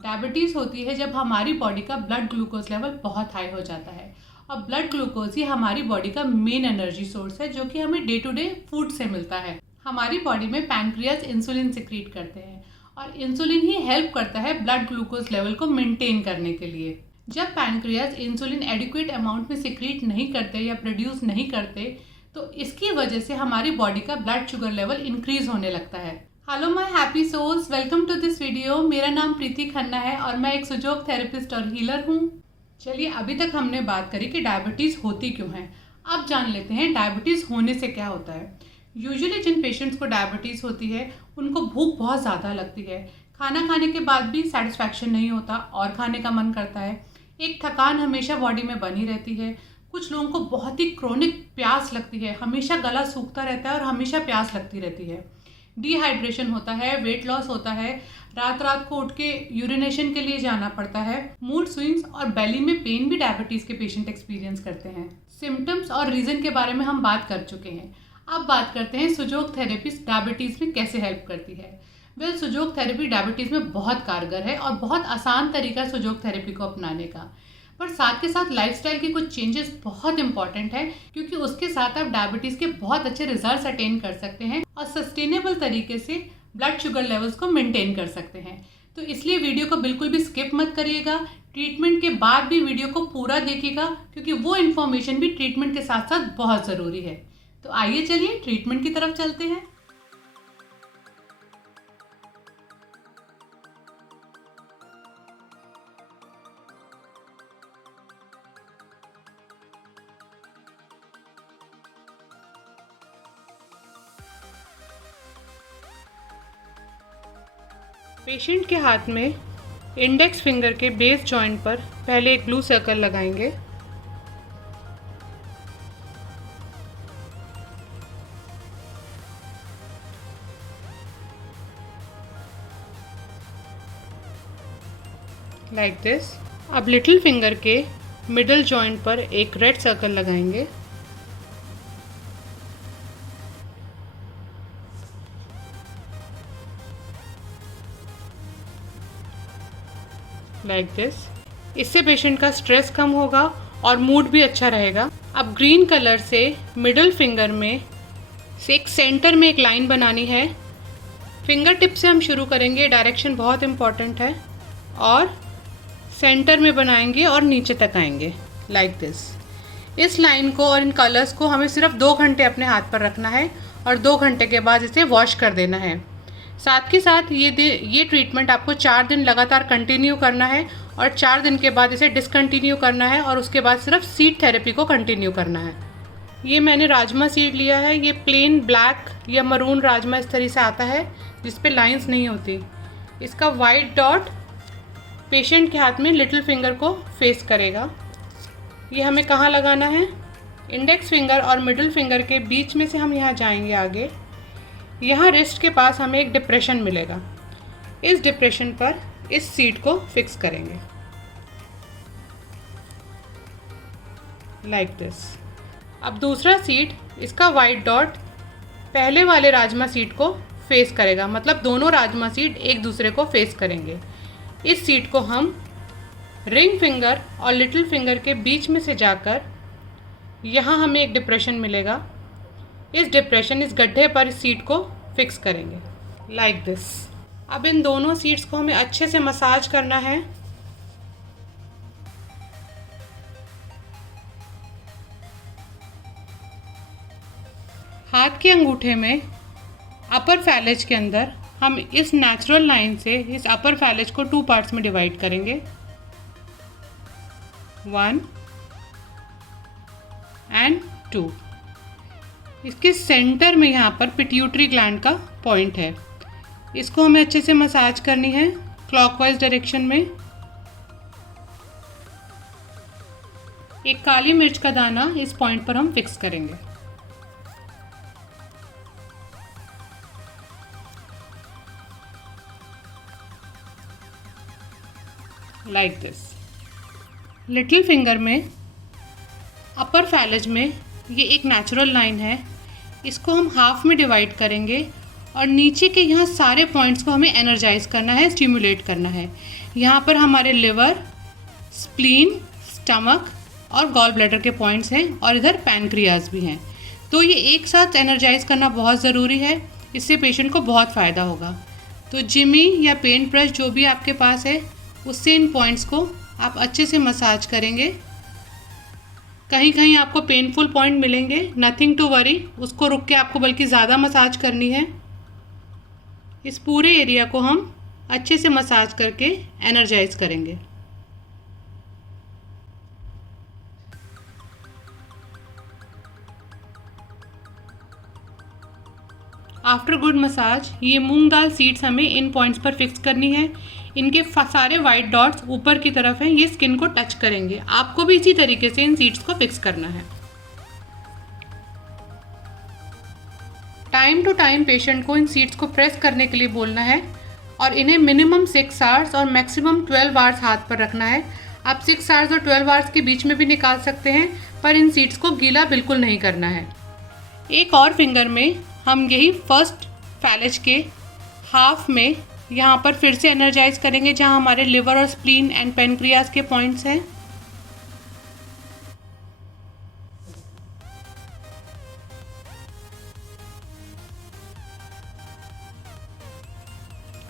Diabetes होती है जब हमारी बॉडी का ब्लड ग्लूकोज लेवल बहुत हाई हो जाता है और ब्लड ग्लूकोज ही हमारी बॉडी का मेन एनर्जी सोर्स है जो कि हमें डे टू डे फूड से मिलता है। हमारी बॉडी में पैनक्रियाज इंसुलिन सिक्रीट करते हैं और इंसुलिन ही हेल्प करता है ब्लड ग्लूकोज लेवल को मेंटेन करने के लिए। जब पैनक्रियाज इंसुलिन एडिक्वेट अमाउंट में सिक्रीट नहीं करते या प्रोड्यूस नहीं करते तो इसकी वजह से हमारी बॉडी का ब्लड शुगर लेवल इंक्रीज होने लगता है। Hello my happy souls, welcome to this video. मेरा नाम प्रीति खन्ना है और मैं एक सुजोग थेरेपिस्ट और हीलर हूँ। चलिए, अभी तक हमने बात करी कि डायबिटीज़ होती क्यों है। अब जान लेते हैं डायबिटीज़ होने से क्या होता है। यूजुअली जिन पेशेंट्स को डायबिटीज़ होती है उनको भूख बहुत ज़्यादा लगती है, खाना खाने के बाद भी सेटिस्फैक्शन नहीं होता और खाने का मन करता है। एक थकान हमेशा बॉडी में बनी रहती है। कुछ लोगों को बहुत ही क्रोनिक प्यास लगती है, हमेशा गला सूखता रहता है और हमेशा प्यास लगती रहती है। डिहाइड्रेशन होता है, वेट लॉस होता है, रात रात को उठ के यूरिनेशन के लिए जाना पड़ता है। मूड स्विंग्स और बेली में पेन भी डायबिटीज़ के पेशेंट एक्सपीरियंस करते हैं। सिम्टम्स और रीज़न के बारे में हम बात कर चुके हैं। अब बात करते हैं सुजोग थेरेपी डायबिटीज़ में कैसे हेल्प करती है। सुजोग थेरेपी डायबिटीज़ में बहुत कारगर है और बहुत आसान तरीका है सुजोग थेरेपी को अपनाने का। पर साथ के साथ लाइफस्टाइल के कुछ चेंजेस बहुत इंपॉर्टेंट है, क्योंकि उसके साथ आप डायबिटीज़ के बहुत अच्छे रिजल्ट्स अटेन कर सकते हैं और सस्टेनेबल तरीके से ब्लड शुगर लेवल्स को मेंटेन कर सकते हैं। तो इसलिए वीडियो को बिल्कुल भी स्किप मत करिएगा। ट्रीटमेंट के बाद भी वीडियो को पूरा देखिएगा, क्योंकि वो इन्फॉर्मेशन भी ट्रीटमेंट के साथ साथ बहुत ज़रूरी है। तो आइए चलिए ट्रीटमेंट की तरफ चलते हैं। पेशेंट के हाथ में इंडेक्स फिंगर के बेस जॉइंट पर पहले एक ब्लू सर्कल लगाएंगे। Like this. अब लिटिल फिंगर के मिडल जॉइंट पर एक रेड सर्कल लगाएंगे। Like this. इससे पेशेंट का स्ट्रेस कम होगा और मूड भी अच्छा रहेगा। अब ग्रीन कलर से मिडल फिंगर में से एक सेंटर में एक लाइन बनानी है। फिंगर टिप से हम शुरू करेंगे, डायरेक्शन बहुत इम्पॉर्टेंट है, और सेंटर में बनाएंगे और नीचे तक आएंगे लाइक दिस। इस लाइन को और इन कलर्स को हमें सिर्फ 2 घंटे अपने हाथ पर रखना है और 2 घंटे के बाद इसे वॉश कर देना है। साथ के साथ ये ट्रीटमेंट आपको 4 दिन लगातार कंटिन्यू करना है और 4 दिन के बाद इसे डिसकंटिन्यू करना है और उसके बाद सिर्फ सीड थेरेपी को कंटिन्यू करना है। ये मैंने राजमा सीड लिया है। ये प्लेन ब्लैक या मरून राजमा इस तरह से आता है जिस पे लाइंस नहीं होती। इसका वाइट डॉट पेशेंट के हाथ में लिटिल फिंगर को फेस करेगा। ये हमें कहाँ लगाना है? इंडेक्स फिंगर और मिडिल फिंगर के बीच में से हम यहाँ जाएंगे आगे। यहाँ रिस्ट के पास हमें एक डिप्रेशन मिलेगा। इस डिप्रेशन पर इस सीड को फिक्स करेंगे लाइक दिस। अब दूसरा सीड, इसका वाइट डॉट पहले वाले राजमा सीड को फेस करेगा, मतलब दोनों राजमा सीड एक दूसरे को फेस करेंगे। इस सीड को हम रिंग फिंगर और लिटिल फिंगर के बीच में से जाकर यहाँ हमें एक डिप्रेशन मिलेगा। इस डिप्रेशन, इस गड्ढे पर इस सीड को फिक्स करेंगे लाइक दिस। अब इन दोनों सीड्स को हमें अच्छे से मसाज करना है। हाथ के अंगूठे में अपर फैलेज के अंदर हम इस नेचुरल लाइन से इस अपर फैलेज को 2 पार्ट्स में डिवाइड करेंगे, 1 एंड 2। इसके सेंटर में यहाँ पर पिट्यूटरी ग्लैंड का पॉइंट है। इसको हमें अच्छे से मसाज करनी है क्लॉकवाइज डायरेक्शन में। एक काली मिर्च का दाना इस पॉइंट पर हम फिक्स करेंगे लाइक दिस। लिटिल फिंगर में अपर फैलेज में ये एक नेचुरल लाइन है। इसको हम हाफ में डिवाइड करेंगे और नीचे के यहाँ सारे पॉइंट्स को हमें एनर्जाइज करना है, स्टिमुलेट करना है। यहाँ पर हमारे लिवर, स्प्लीन, स्टमक और गॉल ब्लैडर के पॉइंट्स हैं और इधर पैनक्रियाज भी हैं। तो ये एक साथ एनर्जाइज करना बहुत ज़रूरी है, इससे पेशेंट को बहुत फ़ायदा होगा। तो जिमी या पेंट ब्रश जो भी आपके पास है उससे इन पॉइंट्स को आप अच्छे से मसाज करेंगे। कहीं कहीं आपको पेनफुल पॉइंट मिलेंगे, नथिंग टू वरी, उसको रुक के आपको बल्कि ज़्यादा मसाज करनी है। इस पूरे एरिया को हम अच्छे से मसाज करके एनर्जाइज करेंगे। आफ्टर गुड मसाज ये मूंग दाल सीड्स हमें इन पॉइंट्स पर फिक्स करनी है। इनके सारे वाइट डॉट्स ऊपर की तरफ हैं, ये स्किन को टच करेंगे। आपको भी इसी तरीके से इन सीड्स को फिक्स करना है। टाइम टू टाइम पेशेंट को इन सीड्स को प्रेस करने के लिए बोलना है और इन्हें मिनिमम 6 आवर्स और मैक्सिमम 12 आवर्स हाथ पर रखना है। आप 6 आवर्स और 12 आवर्स के बीच में भी निकाल सकते हैं, पर इन सीड्स को गीला बिल्कुल नहीं करना है। एक और फिंगर में हम यही फर्स्ट फैलेज के हाफ में यहाँ पर फिर से एनर्जाइज करेंगे, जहाँ हमारे लिवर और स्प्लीन एंड पैनक्रियाज के पॉइंट्स हैं।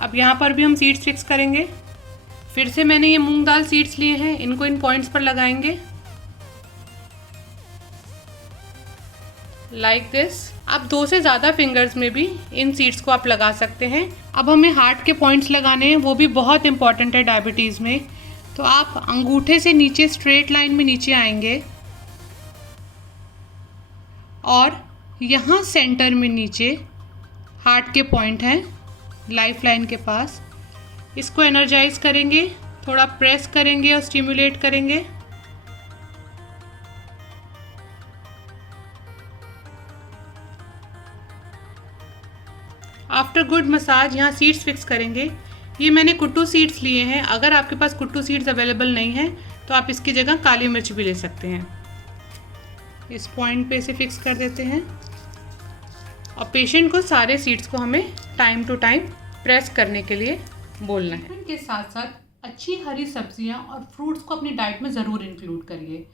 अब यहाँ पर भी हम सीड्स फिक्स करेंगे। फिर से मैंने ये मूंग दाल सीड्स लिए हैं, इनको इन पॉइंट्स पर लगाएंगे लाइक दिस। आप 2 से ज़्यादा फिंगर्स में भी इन सीड्स को आप लगा सकते हैं। अब हमें हार्ट के पॉइंट्स लगाने हैं, वो भी बहुत इंपॉर्टेंट है डायबिटीज़ में। तो आप अंगूठे से नीचे स्ट्रेट लाइन में नीचे आएंगे और यहाँ सेंटर में नीचे हार्ट के पॉइंट हैं, लाइफ लाइन के पास। इसको एनर्जाइज करेंगे, थोड़ा प्रेस करेंगे और स्टिमुलेट करेंगे। आफ्टर गुड मसाज यहाँ सीड्स फिक्स करेंगे। ये मैंने कुट्टू सीड्स लिए हैं। अगर आपके पास कुट्टू सीड्स अवेलेबल नहीं है तो आप इसकी जगह काली मिर्च भी ले सकते हैं। इस पॉइंट पे इसे फिक्स कर देते हैं और पेशेंट को सारे सीड्स को हमें टाइम टू टाइम प्रेस करने के लिए बोलना है। के साथ साथ अच्छी हरी सब्जियां और फ्रूट्स को अपनी डाइट में ज़रूर इंक्लूड करिए।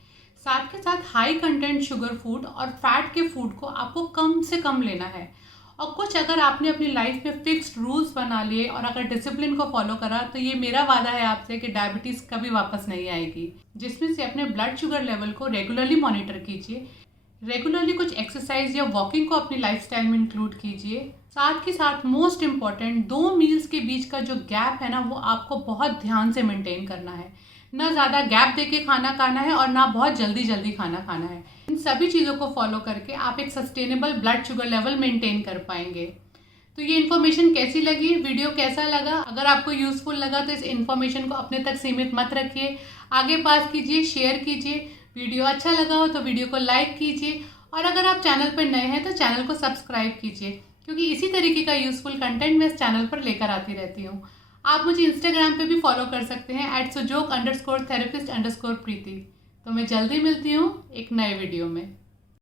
साथ के साथ हाई कंटेंट शुगर फूड और फैट के फूड को आपको कम से कम लेना है। और कुछ अगर आपने अपनी लाइफ में फिक्स्ड रूल्स बना लिए और अगर डिसिप्लिन को फॉलो करा तो ये मेरा वादा है आपसे कि डायबिटीज़ कभी वापस नहीं आएगी। जिसमें से अपने ब्लड शुगर लेवल को रेगुलरली मॉनिटर कीजिए, रेगुलरली कुछ एक्सरसाइज या वॉकिंग को अपनी लाइफस्टाइल में इंक्लूड कीजिए। साथ के साथ मोस्ट इम्पॉर्टेंट 2 मील्स के बीच का जो गैप है ना, वो आपको बहुत ध्यान से मेंटेन करना है। ना ज़्यादा गैप देके खाना खाना है और ना बहुत जल्दी खाना खाना है। इन सभी चीज़ों को फॉलो करके आप एक sustainable blood sugar level maintain कर पाएंगे। तो ये इन्फॉर्मेशन कैसी लगी, वीडियो कैसा लगा? अगर आपको यूज़फुल लगा तो इस इन्फॉर्मेशन को अपने तक सीमित मत रखिए, आगे पास कीजिए, शेयर कीजिए। वीडियो अच्छा लगा हो तो वीडियो को लाइक कीजिए और अगर आप चैनल पर नए हैं तो चैनल को सब्सक्राइब कीजिए, क्योंकि इसी तरीके का यूज़फुल कंटेंट मैं इस चैनल पर लेकर आती रहती हूँ। आप मुझे इंस्टाग्राम पे भी फॉलो कर सकते हैं @sujok_therapist_preeti। तो मैं जल्दी मिलती हूँ एक नए वीडियो में।